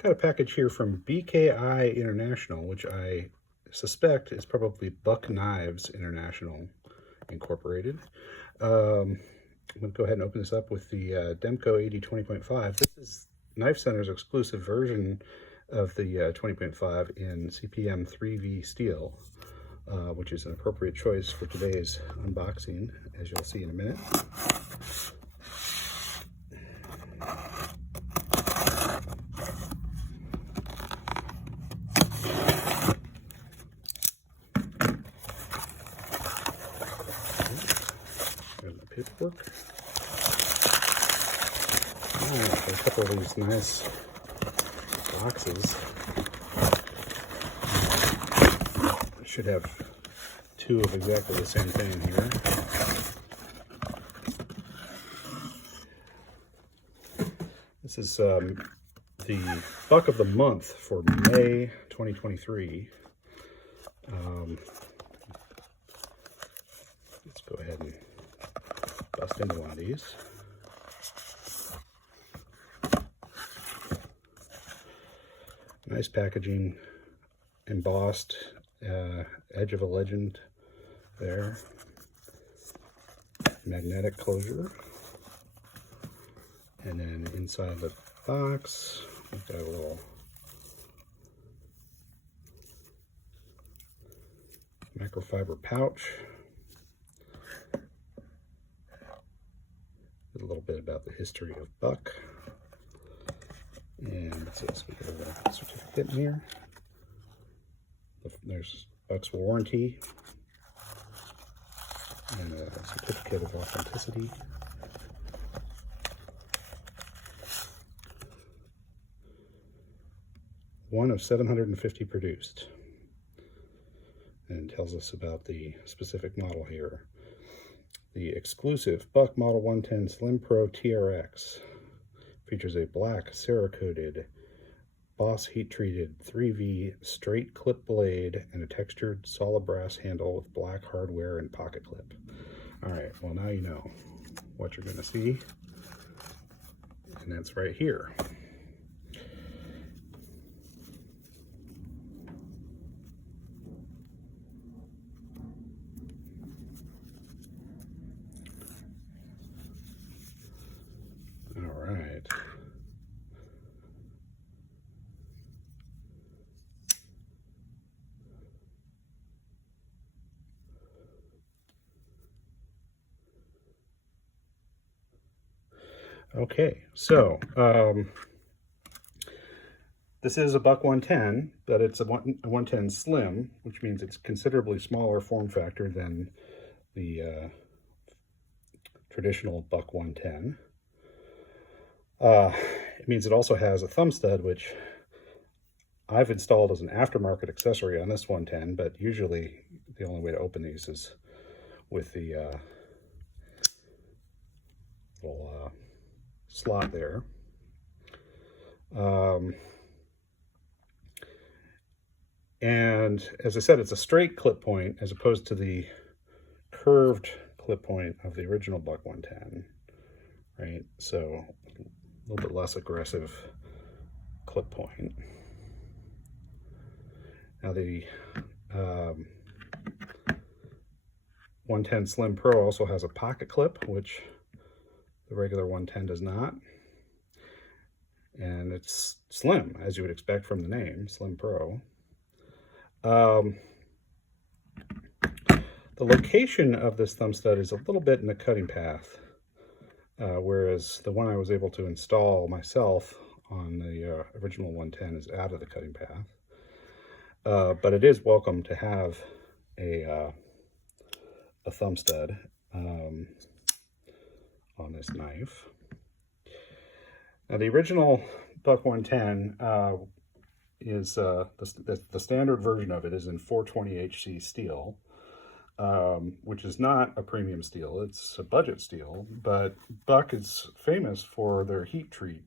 Got a package here from BKI International, which I suspect is probably Buck Knives International Incorporated. I'm going to go ahead and open this up with the Demco 80 20.5. This is Knife Center's exclusive version of the 20.5 in CPM 3V steel, which is an appropriate choice for today's unboxing, as you'll see in a minute. There's my paperwork. A couple of these nice boxes. I should have two of exactly the same thing here. This is the Buck of the Month for May 2023. Let's go ahead and bust into one of these. Nice packaging, embossed, edge of a legend there. Magnetic closure. And then inside the box, we've got a little microfiber pouch. A little bit about the history of Buck. And let's see, we got a certificate in here. There's Buck's warranty and a certificate of authenticity. One of 750 produced. And tells us about the specific model here. The exclusive Buck Model 110 Slim Pro TRX features a black cerakoted Boss heat-treated 3V straight clip blade and a textured solid brass handle with black hardware and pocket clip. All right, well now you know what you're gonna see, and that's right here. All right. Okay, so this is a Buck 110, but it's a 110 Slim, which means it's considerably smaller form factor than the traditional Buck 110. It means it also has a thumb stud, which I've installed as an aftermarket accessory on this 110, but usually the only way to open these is with the little slot there. And as I said, it's a straight clip point as opposed to the curved clip point of the original Buck 110, right? So a little bit less aggressive clip point. Now the 110 Slim Pro also has a pocket clip, which the regular 110 does not. And it's slim, as you would expect from the name, Slim Pro. The location of this thumb stud is a little bit in the cutting path, whereas the one I was able to install myself on the original 110 is out of the cutting path. But it is welcome to have a thumb stud on this knife. Now the original Buck 110 is the standard version of it is in 420HC steel, which is not a premium steel. It's a budget steel, but Buck is famous for their heat treat,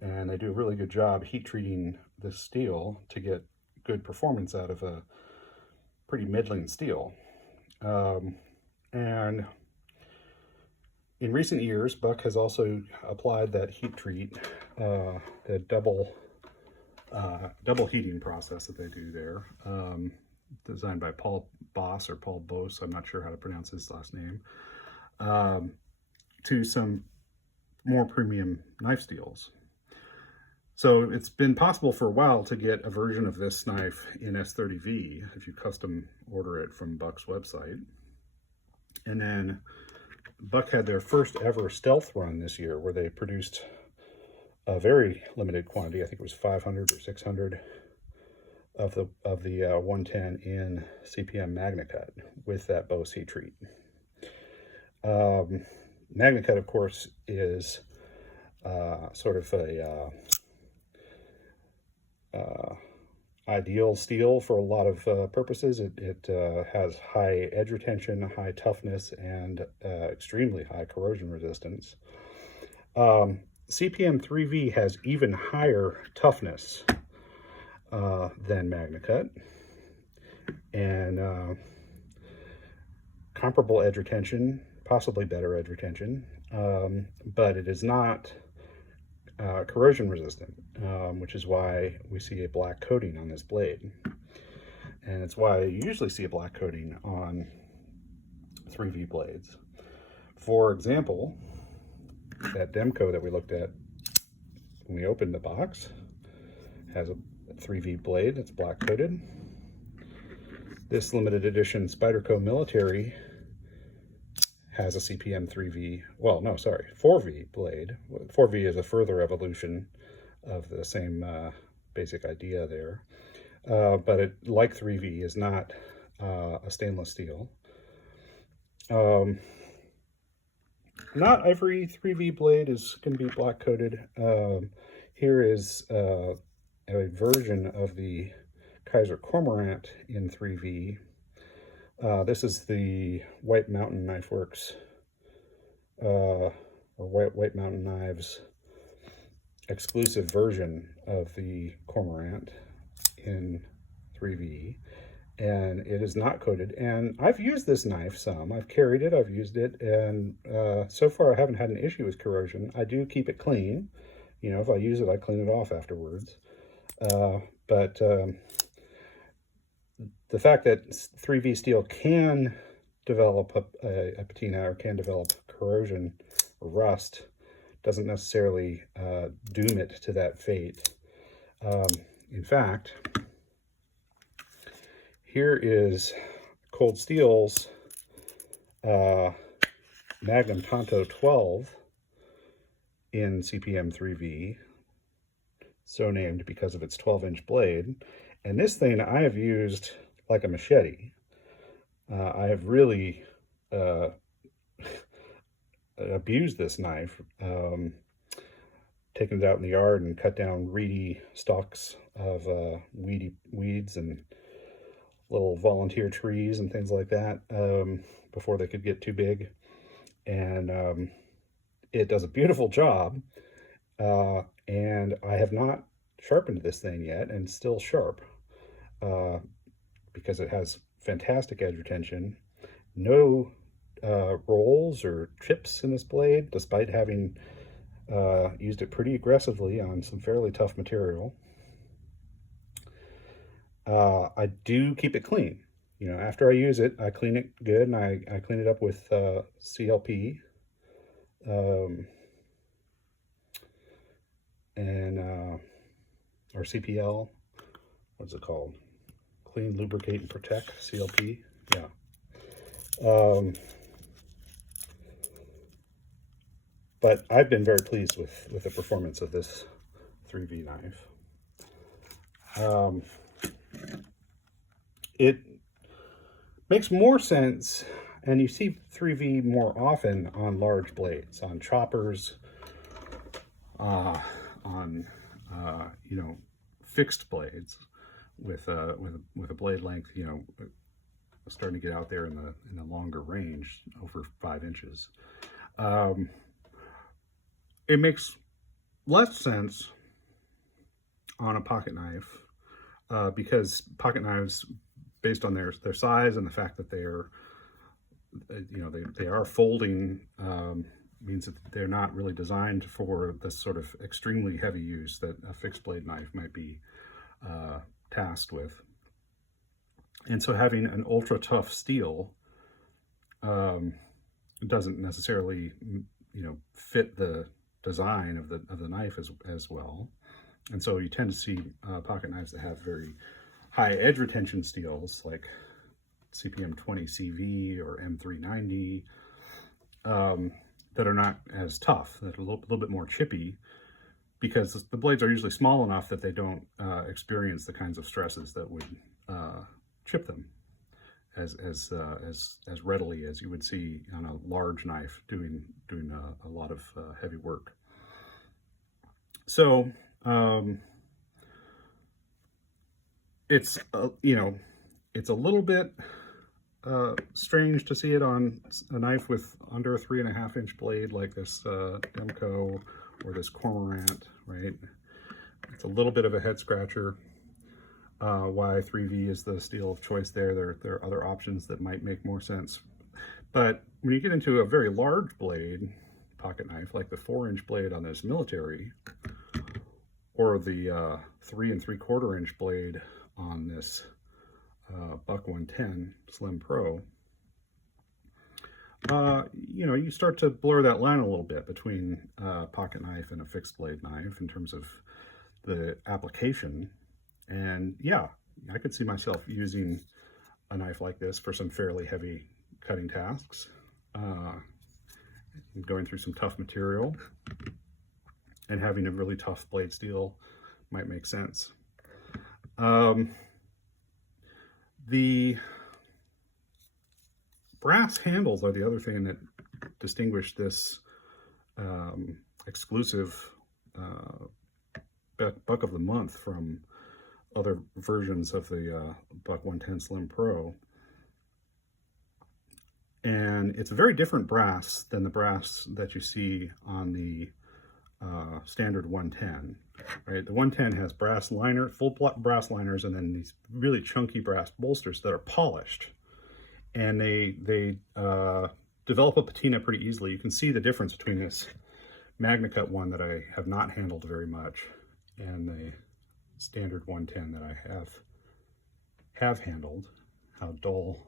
and they do a really good job heat treating this steel to get good performance out of a pretty middling steel. And in recent years, Buck has also applied that heat treat, the double double heating process that they do there, designed by Paul Boss or Paul Bose, I'm not sure how to pronounce his last name, to some more premium knife steels. So it's been possible for a while to get a version of this knife in S30V if you custom order it from Buck's website. And then Buck had their first ever stealth run this year where they produced a very limited quantity. I think it was 500 or 600 of the 110 in CPM MagnaCut with that Bose heat treat. MagnaCut, of course, is sort of a ideal steel for a lot of purposes. It has high edge retention, high toughness, and extremely high corrosion resistance. CPM 3V has even higher toughness than MagnaCut, and comparable edge retention, possibly better edge retention, but it is not corrosion resistant, which is why we see a black coating on this blade. And it's why you usually see a black coating on 3V blades. For example, that Demco that we looked at when we opened the box has a 3V blade that's black coated. This limited edition Spyderco Military has a CPM 3V, well, no, sorry, 4V blade. 4V is a further evolution of the same basic idea there. But it, like 3V, is not a stainless steel. Not every 3V blade is going to be black coated. Here is a version of the Kaiser Cormorant in 3V. This is the White Mountain Knife Works, or White Mountain Knives exclusive version of the Cormorant in 3V, and it is not coated. And I've used this knife some. I've carried it, I've used it, and so far I haven't had an issue with corrosion. I do keep it clean. You know, if I use it, I clean it off afterwards. But the fact that 3V steel can develop a patina or can develop corrosion or rust doesn't necessarily doom it to that fate. In fact, here is Cold Steel's Magnum Tonto 12 in CPM 3V, so named because of its 12-inch blade. And this thing I have used like a machete. I have really abused this knife, taken it out in the yard and cut down reedy stalks of weeds and little volunteer trees and things like that before they could get too big. And it does a beautiful job, and I have not sharpened this thing yet, and it's still sharp because it has fantastic edge retention, no rolls or chips in this blade, despite having used it pretty aggressively on some fairly tough material. I do keep it clean. You know, after I use it, I clean it good, and I clean it up with CLP. Or CPL, what's it called? Clean, Lubricate, and Protect, CLP, yeah. But I've been very pleased with the performance of this 3V knife. It makes more sense, and you see 3V more often on large blades, on choppers, on you know, fixed blades with a blade length, you know, starting to get out there in the longer range, over 5 inches. It makes less sense on a pocket knife because pocket knives, based on their size and the fact that they are, you know, they are folding means that they're not really designed for this sort of extremely heavy use that a fixed blade knife might be tasked with. And so having an ultra tough steel doesn't necessarily, fit the design of the knife as well. And so you tend to see pocket knives that have very high edge retention steels like CPM 20 CV or M390 that are not as tough, that are a little bit more chippy, because the blades are usually small enough that they don't experience the kinds of stresses that would chip them as readily as you would see on a large knife doing a lot of heavy work. So it's it's a little bit strange to see it on a knife with under a 3.5 inch blade like this Demco or this Cormorant, right? It's a little bit of a head scratcher. Why 3V is the steel of choice there. There are other options that might make more sense. But when you get into a very large blade pocket knife, like the 4-inch blade on this military, or the 3 3/4 inch blade on this Buck 110 Slim Pro, you start to blur that line a little bit between a pocket knife and a fixed blade knife in terms of the application. And yeah, I could see myself using a knife like this for some fairly heavy cutting tasks, going through some tough material, and having a really tough blade steel might make sense. The brass handles are the other thing that distinguish this exclusive Buck of the Month from other versions of the Buck 110 Slim Pro. And it's a very different brass than the brass that you see on the standard 110, right? The 110 has brass liner, full brass liners, and then these really chunky brass bolsters that are polished. And they develop a patina pretty easily. You can see the difference between this MagnaCut one that I have not handled very much and the standard 110 that I have handled, how dull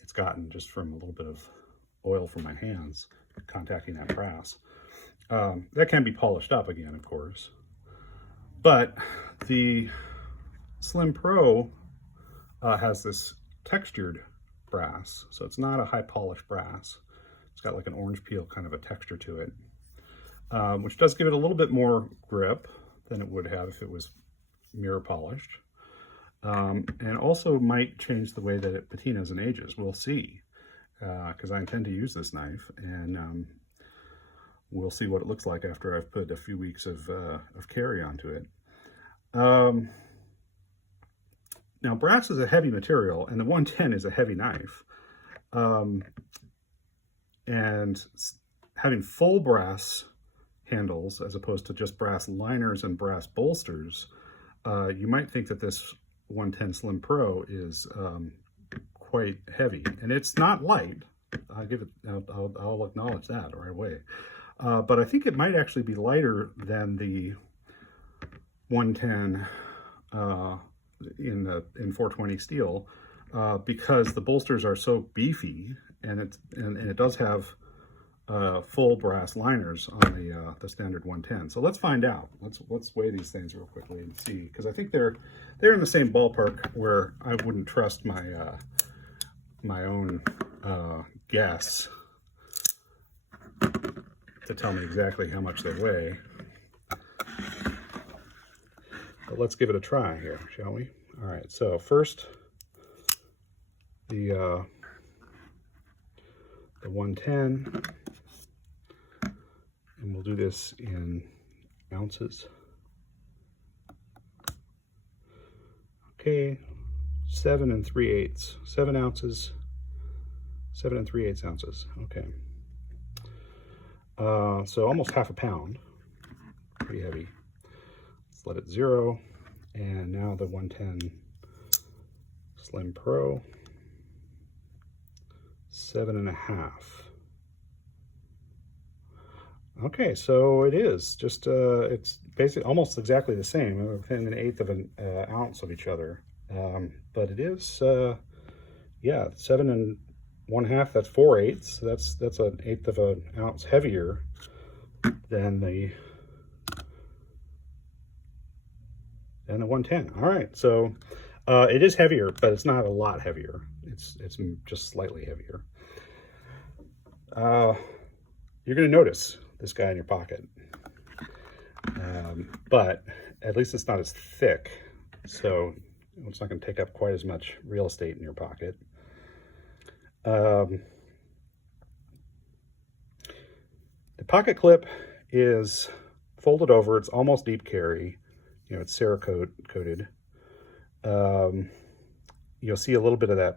it's gotten just from a little bit of oil from my hands contacting that brass. That can be polished up again, of course, but the Slim Pro has this textured brass, so it's not a high polished brass. It's got like an orange peel kind of a texture to it, which does give it a little bit more grip than it would have if it was mirror polished, and also might change the way that it patinas and ages. We'll see, because I intend to use this knife, and we'll see what it looks like after I've put a few weeks of carry onto it. Now, brass is a heavy material, and the 110 is a heavy knife, and having full brass handles as opposed to just brass liners and brass bolsters, you might think that this 110 Slim Pro is quite heavy, and it's not light. I'll acknowledge that right away. But I think it might actually be lighter than the 110 in 420 steel, because the bolsters are so beefy, and it does have full brass liners on the standard 110. So let's find out. Let's weigh these things real quickly and see, because I think they're in the same ballpark where I wouldn't trust my my own guess to tell me exactly how much they weigh. But let's give it a try here, shall we? All right. So first, the 110. And we'll do this in ounces. Okay, 7 3/8. 7 ounces, 7 3/8 ounces. Okay. So almost half a pound. Pretty heavy. Let's let it zero. And now the 110 Slim Pro, 7.5. Okay, so it is just, it's basically almost exactly the same, within an eighth of an ounce of each other. But it is, yeah, 7 1/2, that's 4/8. That's an eighth of an ounce heavier than the 110. All right, so it is heavier, but it's not a lot heavier. It's just slightly heavier. You're going to notice this guy in your pocket, but at least it's not as thick, so it's not going to take up quite as much real estate in your pocket. The pocket clip is folded over. It's almost deep carry. You know, it's cerakoted. You'll see a little bit of that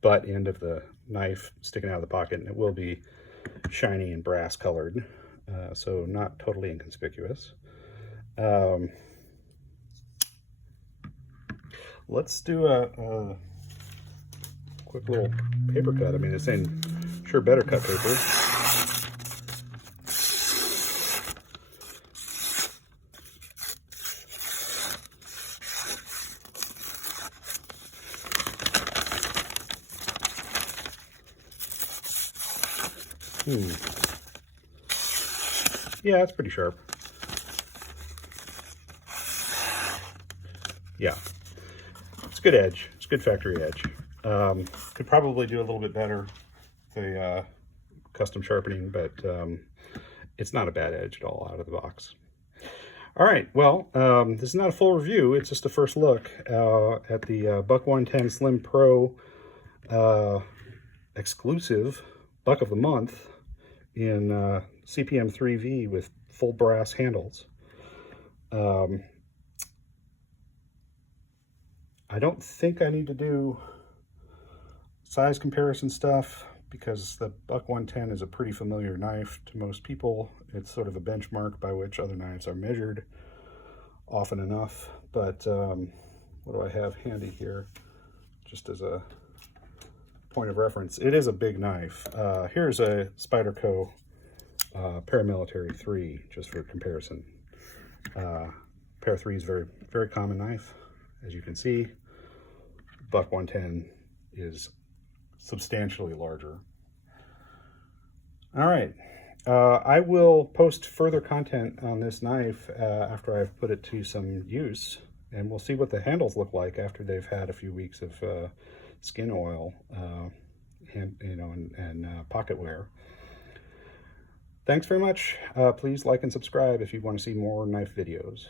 butt end of the knife sticking out of the pocket, and it will be shiny and brass colored, so not totally inconspicuous. Let's do a quick little paper cut. I mean, it's saying sure better cut paper. Yeah, it's pretty sharp. Yeah, it's good edge. It's good factory edge. Could probably do a little bit better the custom sharpening, but it's not a bad edge at all out of the box. All right, well, this is not a full review. It's just a first look at the Buck 110 Slim Pro exclusive Buck of the Month in CPM 3V with full brass handles. I don't think I need to do size comparison stuff because the Buck 110 is a pretty familiar knife to most people. It's sort of a benchmark by which other knives are measured often enough. But what do I have handy here just as a point of reference? It is a big knife. Here's a Spyderco Paramilitary 3, just for comparison. Par 3 is very, very common knife, as you can see. Buck 110 is substantially larger. All right, I will post further content on this knife after I've put it to some use, and we'll see what the handles look like after they've had a few weeks of skin oil, and pocket wear. Thanks very much. Please like and subscribe if you want to see more knife videos.